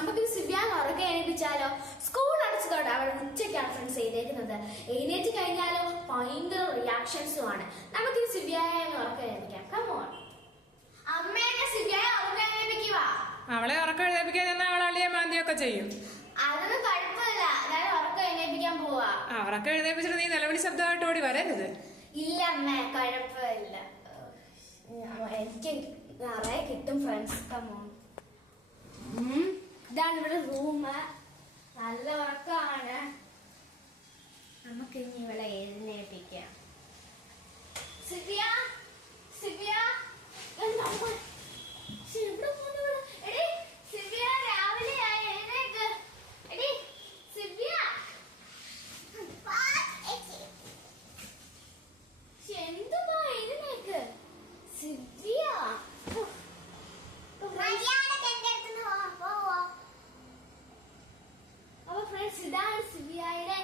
നമുക്ക് സിബിയാന്ന് ഉറക്കെ എണീപ്പിച്ചാലോ സ്കൂൾ അടച്ചതോടെ അവൾ ഉച്ചയ്ക്കാണ് ഫ്രണ്ട്സ് എഴുന്നേക്കുന്നത് എഴുന്നേറ്റ് കഴിഞ്ഞാലോ ഭയങ്കര റിയാക്ഷൻസും ആണ് നമുക്ക് ഈ സിബിയായ ഉറക്കെ എഴുതിക്കാം കമോൺ അമ്മേന്റെ സിബിയായ ഉറക്കെ എഴുന്നേപ്പിക്കുക അവളെ ഉറക്കം എഴുന്നേപ്പിക്കാൻ ചെന്നാൽ അവൾ അളിയെ മാന്തിയൊക്കെ ചെയ്യും. അതൊന്നും കുഴപ്പമില്ല. ഞാൻ ഉറക്കം എഴുന്നേപ്പിക്കാൻ പോവാ. ആ ഉറക്കം എഴുന്നേപ്പിച്ചിട്ട് നീ നിലവിളി ശബ്ദമായിട്ട് ഓടി വരരുത്. ഇല്ല അമ്മ കുഴപ്പമില്ല. എനിക്ക് നിറയെ കിട്ടും ഫ്രണ്ട്സ് കമോൺ ഇതാണ് ഇവിടെ റൂം നല്ല ഉറക്കമാണ്. നമുക്ക് ഇനി ഇവിടെ ഫ്രണ്ട്സ് ഇതാണ് സിബിയയുടെ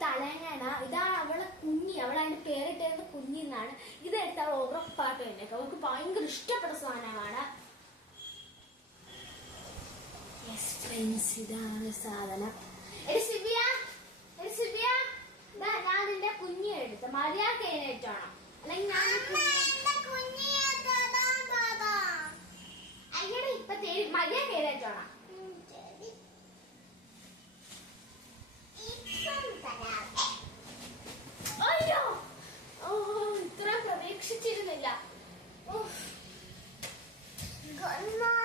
തലങ്ങന. ഇതാണ് അവളെ കുഞ്ഞി. അവൾ അതിന്റെ പേരിട്ടിരുന്ന കുഞ്ഞിന്നാണ് ഇതെടുത്ത് അവൾ ഉറപ്പായിട്ട് തന്നെ അവൾക്ക് ഭയങ്കര ഇഷ്ടപ്പെട്ട സാധനമാണ് ഫ്രണ്ട്സ് ഇതാണ് സാധനം. സിബിയ. സിബിയ. ഞാൻ നിന്റെ കുഞ്ഞി എടുത്ത് മര്യാദ എഴുന്നേറ്റോണം. അല്ലെങ്കിൽ ഞാൻ ഇപ്പൊ മര്യാദ എഴുന്നേറ്റോണം. 个恩、